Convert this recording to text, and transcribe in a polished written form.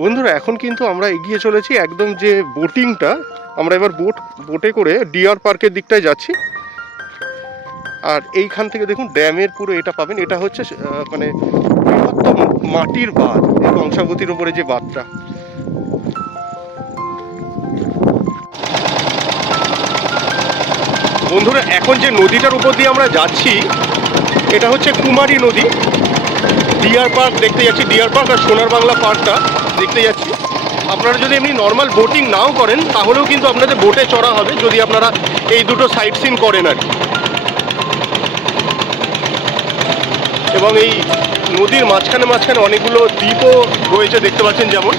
বন্ধুরা এখন কিন্তু আমরা এগিয়ে চলেছি একদম যে বোটিংটা, আমরা এবার বোটে করে ডিয়ার পার্কের দিকটায় যাচ্ছি। আর এইখান থেকে দেখুন ড্যামের পুরো এটা পাবেন, এটা হচ্ছে মানে বৃহত্তম মাটির বাঁধ, এই কংসাবতীর উপরে যে বাঁধটা। বন্ধুরা এখন যে নদীটার উপর দিয়ে আমরা যাচ্ছি এটা হচ্ছে কুমারী নদী। ডিয়ার পার্ক দেখতে যাচ্ছি, ডিয়ার পার্ক আর সোনার বাংলা পার্কটা দেখতে যাচ্ছি। আপনারা যদি এমনি নর্মাল বোটিং নাও করেন তাহলেও কিন্তু আপনাদের বোটে চড়া হবে যদি আপনারা এই দুটো সাইট সিন করেন আর কি। এবং এই নদীর মাঝখানে মাঝখানে অনেকগুলো দ্বীপও রয়েছে দেখতে পাচ্ছেন, যেমন